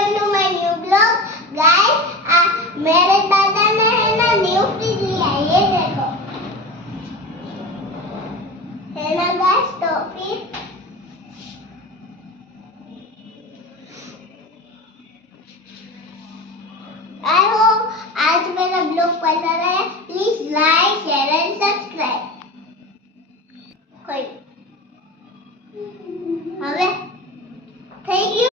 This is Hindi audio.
Welcome to my new blog guys. मेरे दादा